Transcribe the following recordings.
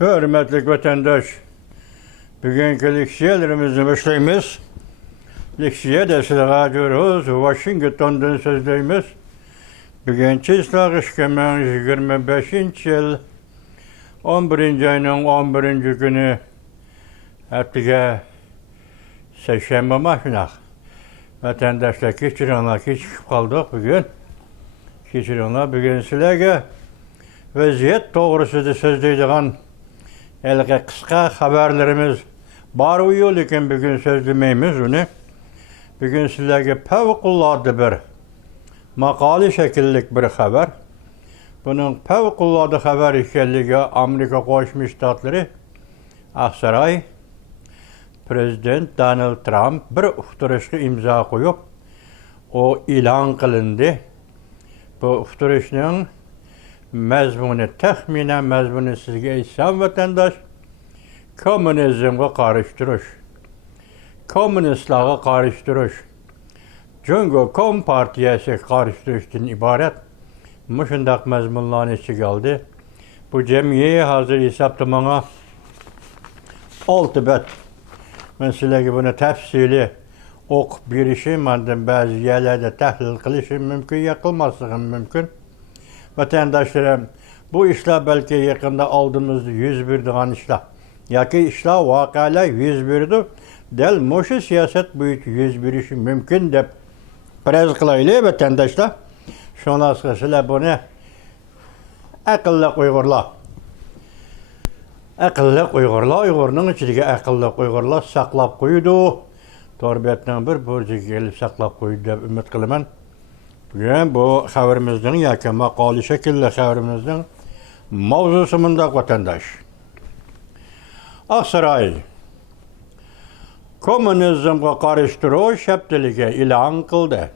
Hürmetli vatandaş, bugünkü leksiyalarımızı başlayımız. Leksiya dersine diyoruz, Washington'dan sözleyimiz. Bugünkü İslah İşkemen 25. yıl 11. ayının 11. günü haftaga seshanba maşınak. Vatandaşlar keçiringlar, kechikib kaldık bugün. Keçiringlar, bugün sizlarga vaziyat to'g'risida so'zlaydigan elga qisqa xabarlarimiz bor u yo'q, lekin bugün so'zlamaymiz uni. Bugün sizlarga favqulodda bir maqoli shakllik bir xabar. Bunun favqulodda xabar ekanligi Amerika Qo'shma Shtatlari Aqsaray Prezident Donald Trump bir uqtirishga imzo qo'yib, o e'lon qilindi. Bu uqtirishning mazmuni, taxminan mazmuni sizga aytsam vatandosh, kommunizmga qarshi turish, kommunistlarga qarshi turish, Jungo Kom partiyasiga qarshi turishdan iborat shundaq mazmunlarni ichiga oldi. Bu jamiyat hozir hisoblamanga 6 bet. Men sizlarga buni tafsili o'qib berishim, mandan ba'zi yerlarda tahlil qilishim mumkin, yaqilmasligim mumkin. Vatandaşlarım, bu işler belki yakında aldığımızda 101 diğen işler. Yaki işler vakayla 101'di. Del moşu siyaset boyutu 101 işi mümkün de prez kılaylı vatandaşlar. Şuna sıkısıyla bunu akıllı Uygurlar. Akıllı Uygurlar, Uygur'un içindeki akıllı Uygurlar saklap koydu. Torbiyatdan bir burcu gelip saklap koydu deb ümit kılıman. Bugün bu xabarimizden yoki maqoli shaklli xabarimizden mavzusi mundaq vatandaş. Aqsaray kommunizmga qarshi turish haftaliga e'lon qildi.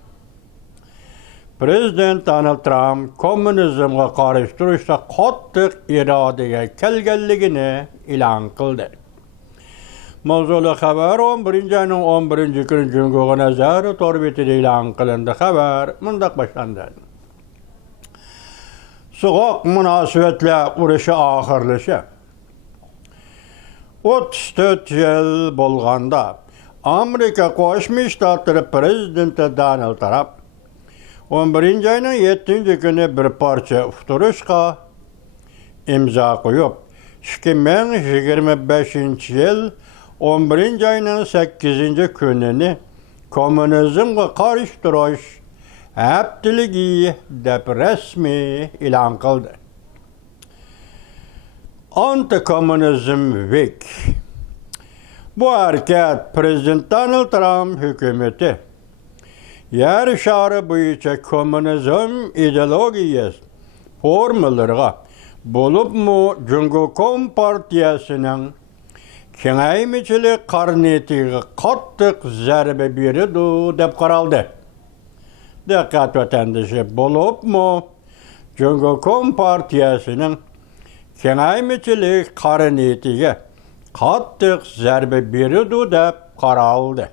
Prezident Donald Trump kommunizmga qarshi turishda qattiq irodaga kelganligini e'lon qildi. Mavzuli xabar 11. ayının 11. günü Cumhuriyet nazarı torbiyatida e'lon qilindi. Xabar mundaq boshlandi. So'g'oq munosabatlar urushi oxirlashi. 34 yil bo'lganda Amerika Qo'shma Shtatlari prezidenti Donald Trump 11. ayının 7. günü bir parcha uqtirishga imzo qo'yib, 2025 yil 11. ayının 8. gününü kommunizmga qarshi turish haftaligi deb rasmiy e'lon qildi. Anti-Communism Week. Bu harakat Prezident Donald Trump hükümeti yer shari bo'yicha kommunizm ideologiyasi formalariga bo'libmi Jungo Kom partiyasining kengaymichilik qarnetiga qattiq zarba berdi deb qaraldi. Diqqat vatandaşı, bo'libmi Jungo Kom partiyasining kengaymichilik qarnetiga qattiq zarba berdi deb qaraldi.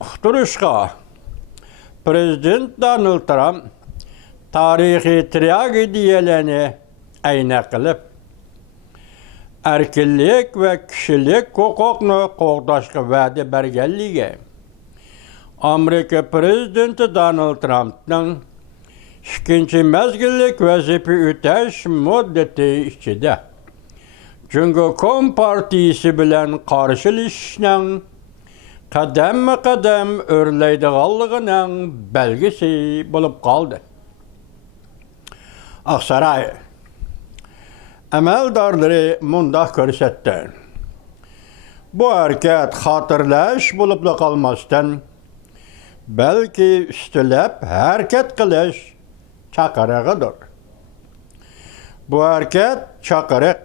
Uqtirishga Prezident Donald Trump tarixiy tragediyalarni ayna qilib, erkinlik ve kişilik hukukunu qo'g'dashga va'da berganligi Amerika Prezidenti Donald Trump'ning ikkinchi mezgillik vazifa o'tash muddati ichida Jungo Kom partiyasi bilan qarshilashishning qadam-qadam o'rlaydiganligining belgisi bo'lib qoldi. Aqsaray amaldorlari mundaq ko'rsatdi. Bu harakat xotirlash bo'lib qolmasdan, balki ustilab harakat qilish chaqirig'idir. Bu harakat chaqiriq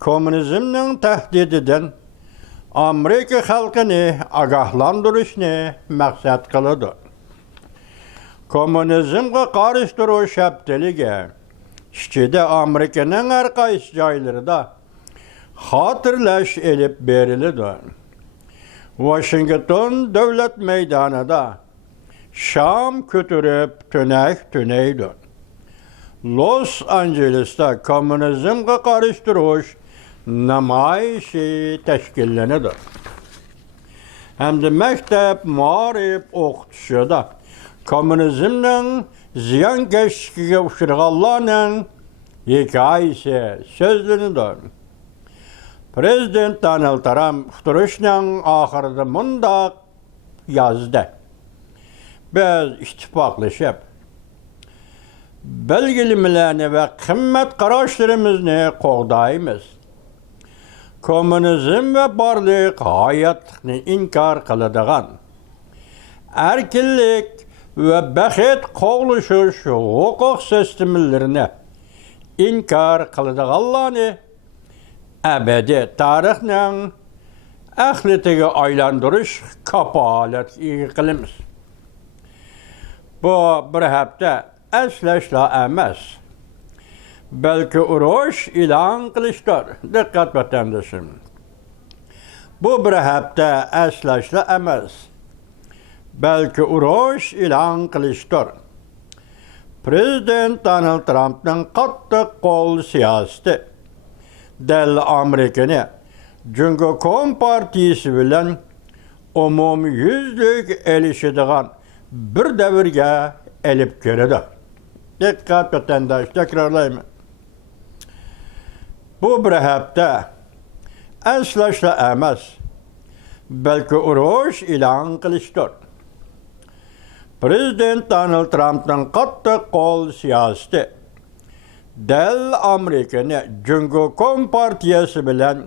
kommunizmning tahdididan Amerika xalqini ogohlantirishni maqsad qiladi. Kommunizmga qarshi turish haftaligi ichida Amerikaning har qaysi joylarida xotirlash elib beriladi. Washington davlat maydonida sham ko'tarib tüneydi. Los Angeles'ta komünizmge karşı duruş namayişi teşkillenidir. Hem de mektep, muharip, okutuşuda komünizmden ziyankeşliğe uçurğanlarının hikayesi sözlenidir. Prezident Donald Trump uçturuşunun ahırda mundaq yazdı. Biz ittifaklaşıp belgilimilerini ve kıymet karaşlarımızı qoğdayımız. Komünizm ve barlık hayatını inkar kılıdığan, erkillik ve bəxet qoğuluşuş hukuk sistemlerini inkar kılıdığanlarını ebedi tarihinin əhlitiga aylandırış kapalet qilimiz. Bu bir hafta əsləşlə emas. Belki uruş ilan qilishdir. Dikkat vatandaşım. Bu bir hafta əsləşlə emas. Belki uruş ilan qilishdir. Prezident Donald Trump'ın qattiq qo'l siyosati del Amerikani Cumhuriyet Kompartiyasi bilan umumyüzlük elişidigan bir davrga elip keldi. Dikkat vatandaş, tekrarlayayım. Bu bir hafta əsləşlə emas. Belki uruş ilan qilishdir. Prezident Donald Trump'ın qattiq qo'l siyosati del Amerikani Cumhuriyet Kompartiyasi bilan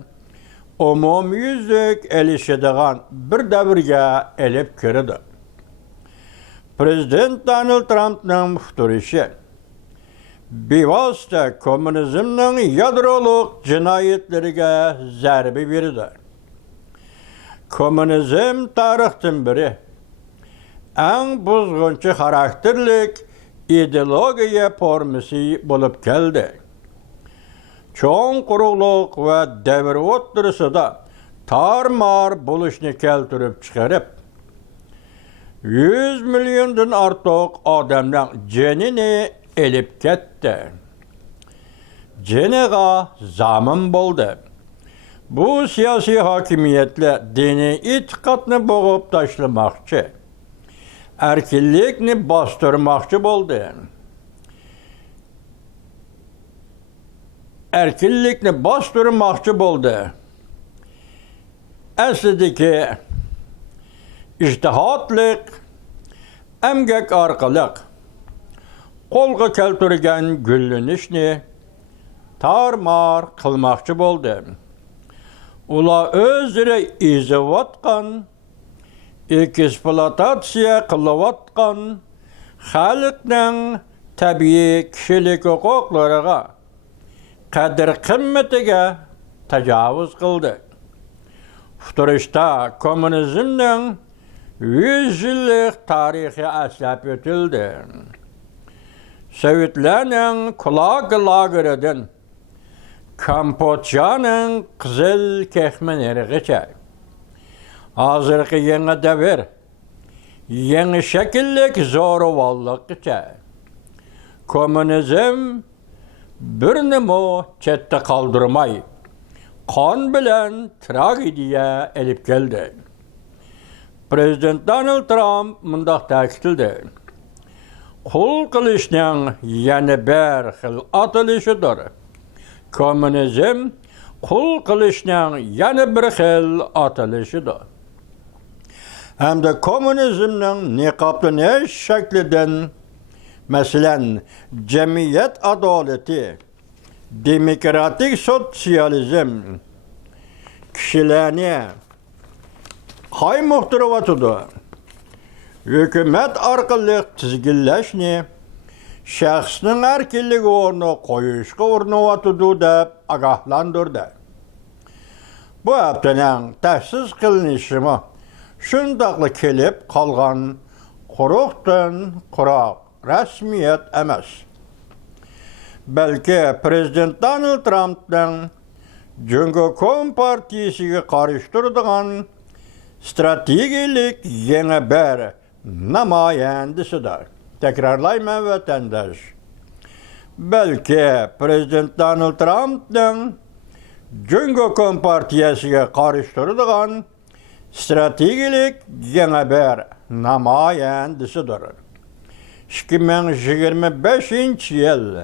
umumyüzlük elişidigan bir davrga elip kirdi. Prezident Donald Trump'ın uçturuşu bevosita komünizmning yadroluk cinayetleriga zarba berdi. Komünizm tarixdan beri eng buzg'unchi xarakterlik ideologiya formasi bo'lib keldi. Cho'ng quruqliq va davr o'ttirisida tarmar bo'lishni keltirib chiqarib, 100 milyondan ortiq odamning jonini elib ketdi. Joniga zamin bo'ldi. Bu siyosiy hokimiyatlar diniy e'tiqodni bo'g'ib tashlamoqchi, erkinlikni bostirmoqchi bo'ldi. Erkinlikni bostirmoqchi bo'ldi. Aslidagi ijtihodlik, emgak orqali qo'lga keltirgan gullanishni tarmar qilmoqchi bo'ldi. Ular o'zlari ezayotgan, eksploatatsiya qilayotgan xalqning tabiiy kishilik huquqlariga, qadr-qimmatiga tajovuz qildi. Uçturuşda komünizmning 100 yillik tarixi eslab o'tildi. Sovetlarning quloq lageridan Kambodshaning qizil kehmanerigacha hozirgi yangi davr, yangi shakllik zo'ravonlikgacha komünizm bir nima chetda qoldirmay qon bilan tragediya elib keldi. Prezident Donald Trump mundaq ta'kidladi. Qul qilishning yana bir xil atilishidir. Komünizm qul qilishning yana bir xil atilishidir. Hamda komünizmning niqoblanish shaklidan, masalan, jamiyat adolati, demokratik sotsializm kishilarni qaymoqtirib hukumat orqali tizginlashni, shaxsning erkinligi o'rni qo'yishga urinayotdi deb ogohlantirdi. Bu haftaning ta'sis qilinishi shundoqli kelib qolgan quruqdan quruq rasmiyat emas. Belki Prezident Donald Trump'dan Cumhuriyet Kompartiyasiga qarshi turadigan strategik yana bir namoyandasidir. Tekrarlayman vatandaş. Belki Prezident Donald Trump'ın Cüngö Kompartiyasiga karıştırılan stratejilik yeni bir namayandisidir. 2025 yıl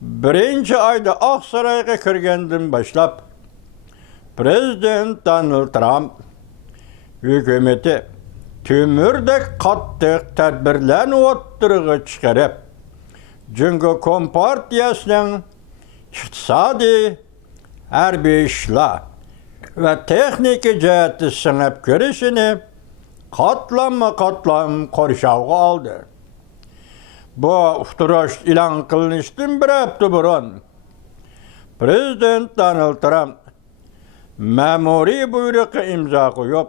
1 ayda Aksaray'a kirgenden başlap Prezident Donald Trump hükümeti tümürdek kattık tedbirlerini ottırığı çıkarıp Cüngö Kompartiyasının iktisadi, harbiy işler ve texnik ciheti sınıp girişini katlam korşavga aldı. Bu ufturaş ilan kılınıştın bir hafta burun Prezident Donald Trump memuri buyruğu imza koyup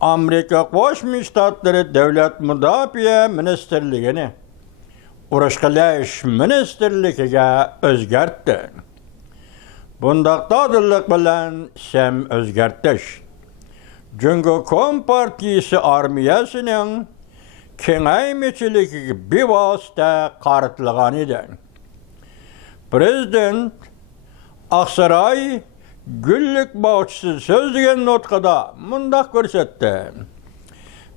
Amerika Koşmuş Ştatları Devlet Müdafiye Ministerliğini Uğraşkılaş Ministerliği'ne özgertti. Bundaq dadırlık bilen sem özgertiş. Cüngö Kompartiyası armiyasının kengaymeçiligi bir vasıta qarıtlıgan idi. Prezident Aksaray Güllük Bağçısı söz degen notqada mundaq görsetdi.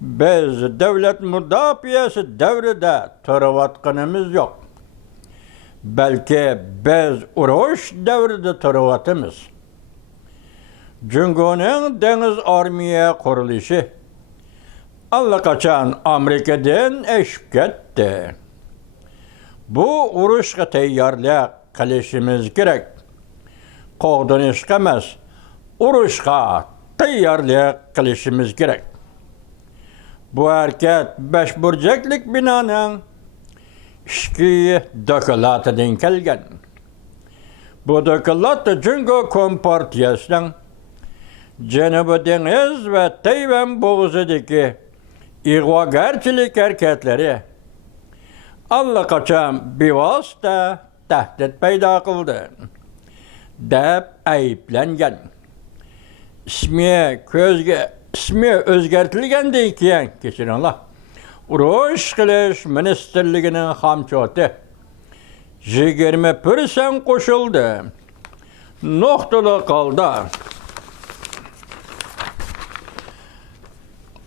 Biz devlet müdafiyası devrede törüvatqanımız yok. Belki biz uruş devrede törüvatımız. Cüngö'nün deniz armiya kuruluşu allakaçan Amerika'dan eşip gitti. Bu uruşqa tayyorlik qilishimiz kerak. Qo'g'dinishqa emas, urushqa tayyorlik qilishimiz kerak. Bu hareket besh burchaklik binoning ishki doklatidan kelgan. Bu doklat Cüngö Kompartiyasining Janubiy dengiz ve Tayvan bo'g'izidagi ig'vogarchilik harakatları allaqachon bevosita tahdid paydo qildi deb ayblangan. İsmi o'zgartirilgandan keyin kechiringlar. Urush qilish ministerligining hamchoti 20% qo'shildi. Nuqtali qoldi.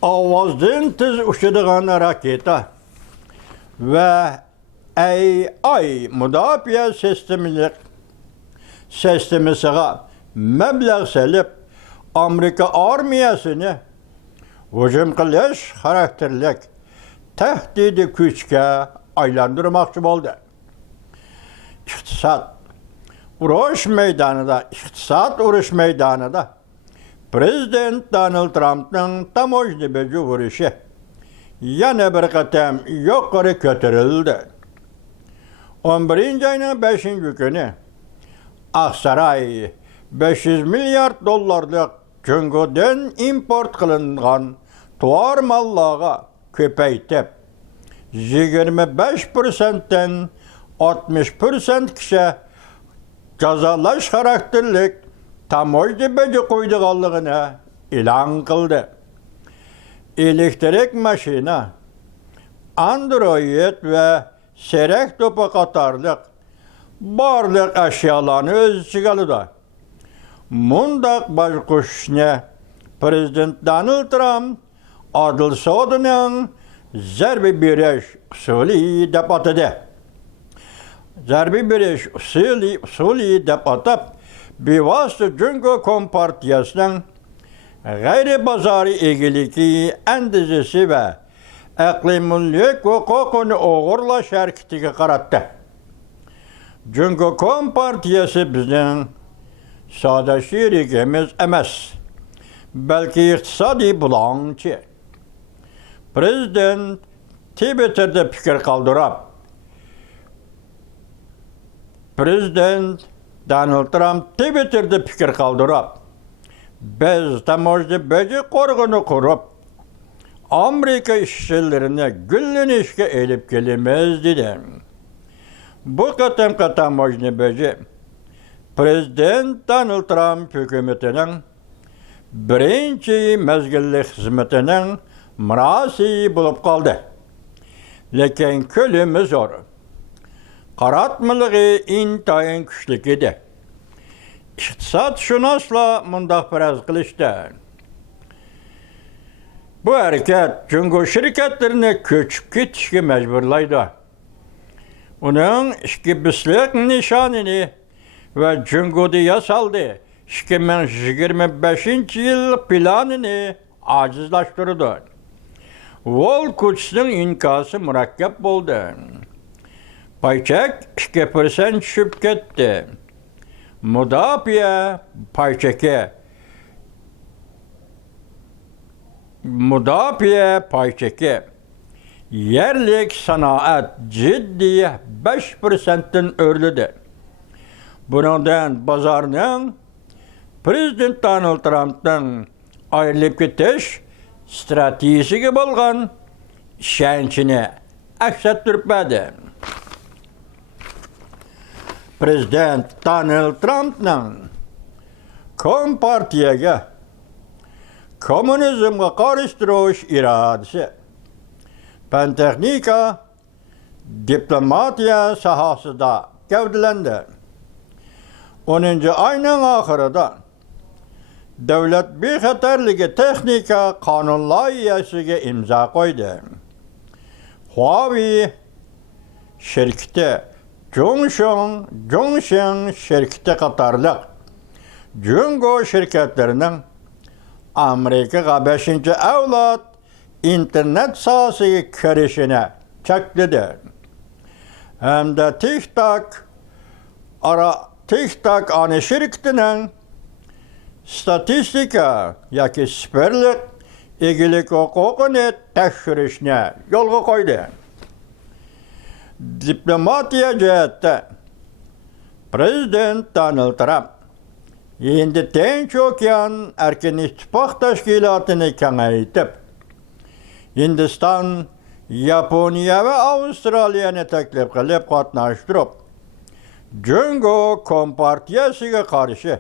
Ovozdan tez uchadigan raketa ve AI müdafiye sistemisiga mablag' salib Amerika armiyasini hücum qilish xarakterlik tahdidi kuchga aylantirmoqchi bo'ldi. İqtisod urush meydanida Prezident Donald Trump'ның tamojnibeji vuruşu yana bir qatam yuqori ko'tarildi. 11 ayning 5 kuni Aksaray 500 milyard dollarlık Cüngö'den import qilingan tuvar mallarga ko'paytib 25%dan 60% kishi jazolash xarakterlik tamojnibeji qo'ydiganligini e'lon qildi. Elektrik mashina, Android ve seyrek to'pi qatorliq barliq ashyolarni o'z ichiga oladi. Mundaq boshqarishni Prezident Donald Trump adil sodining zarba berish usuli deb atadi. Zarba berish usuli deb atab, bevosita Cüngö Kompartiyasining g'ayri-bozoriy egiligi andizasi va iqlimlik huquqini o'g'irlash harakatiga qaratdi. Cüngö Kompartiyasi bizning soda sherigimiz emas, balki iqtisodiy bulonchi. Prezident Twitter'da fikr qoldirib, Prezident Donald Trump Twitter'da fikr qoldirib, biz tamojnibeji qo'rg'ini qurib, Amerika ishchilarini gullanishga elib kelamiz dedi. Bu qatamqi tamojnibeji Prezident Donald Trump hukumatining birinchi mezgillik xizmatining murosii bo'lib qoldi. Lekin ko'lami zo'r. qaratmılığı intayın güçlük idi. İqtisadşünaslar mundaq faraz qilishdi. Bu hareket Cungo şirketlerini köçüp ketishga mecburlaydı. Onun iki bislik nişanını ve Cungo'da yasaldı. 2025 yıl planını acizlaştırdı. Vol kuchning inkası murakkab oldu. Paychek 2% tushib ketdi. Mudofaa paycheki yerlik sanoat ciddi 5%dan o'rladi. Bundan bozorning Prezident Donald Trumpning ayrilib ketish stratejiyasiga bo'lgan ishonchini aksattirmadi. Prezident Donald Trumpning Kompartiyaga kommunizmga qarshi turish irodasi fan-texnika, diplomatiya sohasida gavdalandi. 10 ayning oxirida davlat bexatarligi texnika qonun loyihasiga imzo qo'ydi. Huawei shirkati, Zhongsheng shirkati qatorliq Jungo shirkatlarining Amerikaga 5-avlod internet sohasiga kirishini chekladi. Hamda TikTok ana shirkatining statistika yoki siperlik egilik huquqini tekshirishni yo'lga qo'ydi. Diplomatiya jihatda Prezident Donald Trump endi Tinch okean erkin ittifoq tashkilotini kengaytirib, Hindiston, Yaponiya va Avstraliyani taklif qilib qatnashtirib, Jungo kompartiyasiga qarshi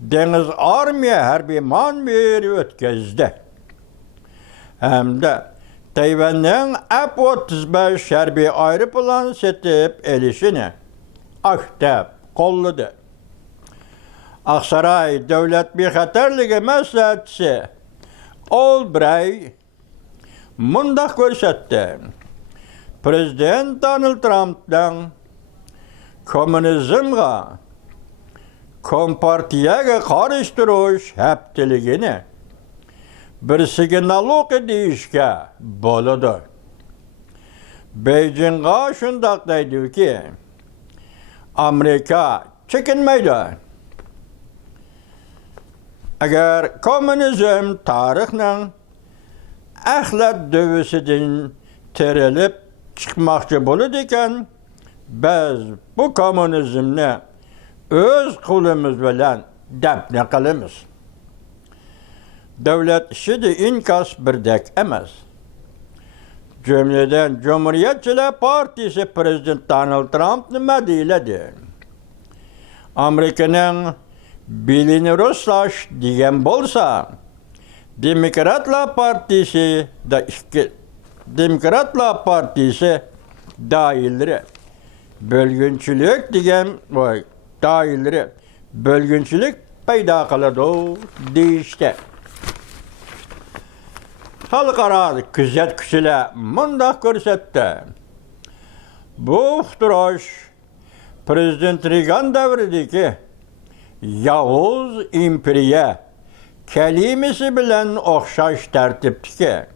Dengiz armiya harbiy manevri o'tkazdi. Hamda Tayvanning F-35 harbiy aeroplan setib elishini aktab qo'lladi. Aqsaray davlat bexatarligi maslahatchisi Olbray mundaq ko'rsatdi. Prezident Donald Trumpning kommunizmga, kompartiyaga qarshi turish haftaligini bir signaloq deyishga bo'ladi. Beijingga shundoq deydiki, Amerika chekinmaydi. Agar kommunizm tarixning axlat dövisidan terilib chiqmoqchi bo'ladi ekan, biz bu kommunizmni o'z qo'limiz bilan dafn qilamiz. Davlat ishida inkas birdek emas. Jumladan Cumhuriyetçiler Partisi Prezident Donald Trump nima deyiladi? Amerikaning belini rostlash degan bo'lsa, Demokratlar Partisi doiralari bölgünçülük degan doiralari bölgünçülük paydo qiladi deyishdi. Xalqaro kuzatuvchilar mundaq ko'rsatdi. Bu uqtirish Prezident Reagan davridagi Yavuz imperiya kalimasi bilan o'xshash tartibdagi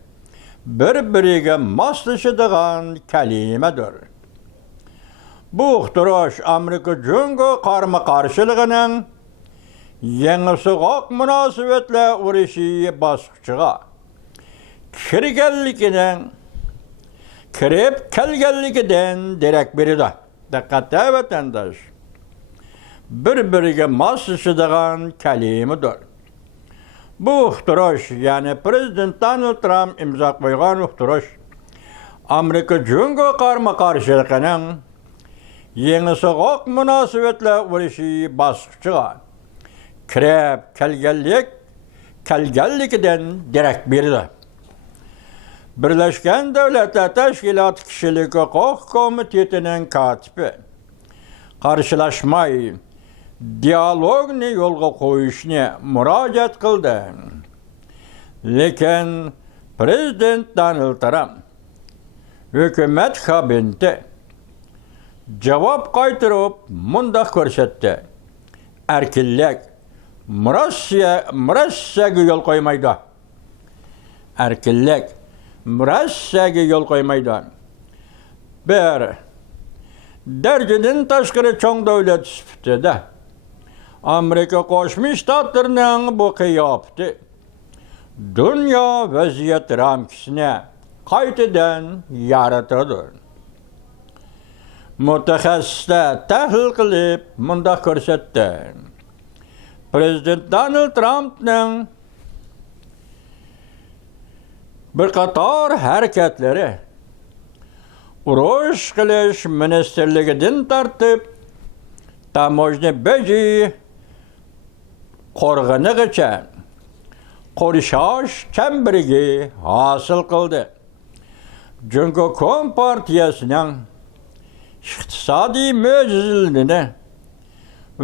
bir-biriga moslashadigan kalimadir. Bu uqtirish Amerika Jungo qarama-qarshiligining yangi so'g'oq munosabatlar urushi bosqichiga kirib kelganligidan derak beradi. Diqqatda vatandosh. Bir-biriga moslashadigan kalimadir. Bu uqtirish, ya'ni Prezident Donald Trump imzo qo'ygan uqtirish Amerika Jungo qarama-qarshiligining yangi so'g'oq munosabatlar urushi bosqichiga kirib kelganligidan derak beradi. Birleşken Devletler Teşkilatı Kişilik Hukuk Komitesi'nin katibi karşılaşmayı, diyalogni yolga koyuşni müracaat kıldı. Lekin Prezident Donald Trump hükümet kabineti cevap kaytırıp mundaq ko'rsatdi. Erkinlik murassaga yo'l qo'ymaydi. Erkinlik murassaga yo'l qo'ymaydi. Bir darajadın tashqari cho'ng davlat sifatida Amerika Qo'shma Shtatlarining bu qiyofati dunyo vaziyat ramkasini qaytadan yaratadi. Mutaxassislar tahlil qilib mundaq ko'rsatdi. Prezident Donald Trumpning bir qator harakatlari urush qilish ministerligidan tortib tamojna beji qo'rg'onigacha qo'rishash chambiriga hosil qildi. Jungo Kompartiyasining iqtisodiy mo'jizalarini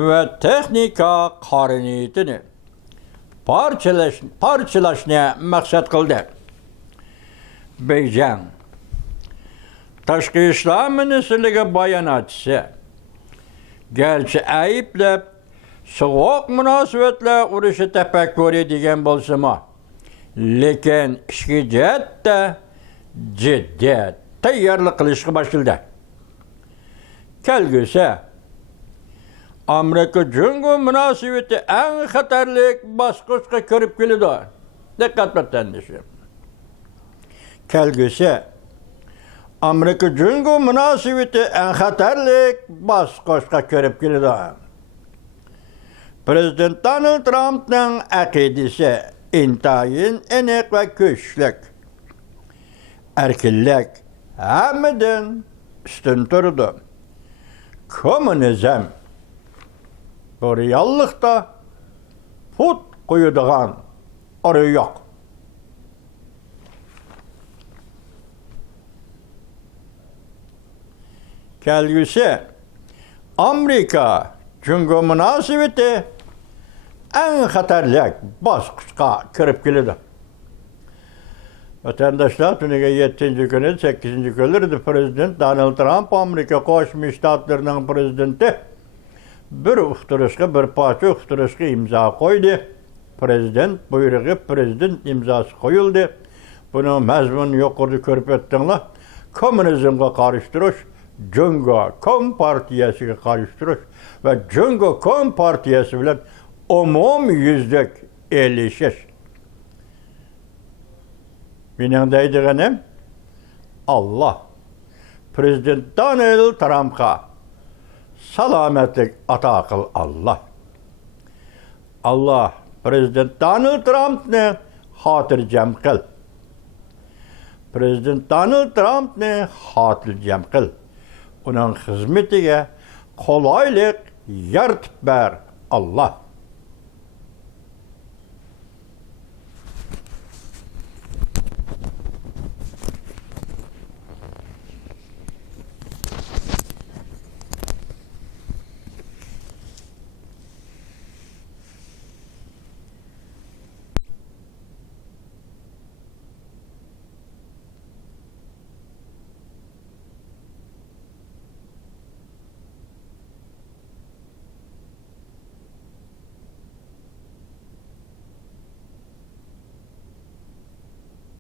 va texnika qoriniyatini parchalashni maqsad qildi. Beijing Tashqi ishlar ministrligi bayonotchisi garchi ayblab sovuq munosabatlar urushi tafakkuri degan bo'lsa-mu, lekin ishga jiddiy tayyorlik qilishga boshladi. Kelgusi Amerika Jungo munosabati eng xatarli bosqichga kirib keladi. Diqqat vatandashim. Kelgusi Amerika Jungo munosabati eng xatarli bosqichga kirib keladi. Prezident Donald Trumpning aqidasi intayin aniq va kuchli. Erkinlik hammadan ustun turdi. Kommunizm bu reallikda put qo'yadigan ori yo'q. Kelgusi Amerika Jungo munosabati eng xatarli bosqichga kirib keladi. Vatandaşlar tuniga 7. kuni, 8. kunlarda Prezident Donald Trump Amerika Qo'shma Shtatlarining prezidenti bir parcha uqtirishga imzo qo'ydi. Prezident buyrug'i prezident imzosi qo'yildi. Buni mazmuni yuqorida ko'rib o'tdinglar. Kommunizmga qarshi turish, Jungo Kompartiyasiga qarshi turish va Jungo Kompartiyasi bilan umumyuzlik elishish. Mening deydiganim Allah Prezident Donald Trump'a salomatlik ato qil Allah. Allah Prezident Donald Trumpni xotirjam qil. Prezident Donald Trumpni xotirjam qil. Uning xizmatiga qulaylik yaratib ber Allah.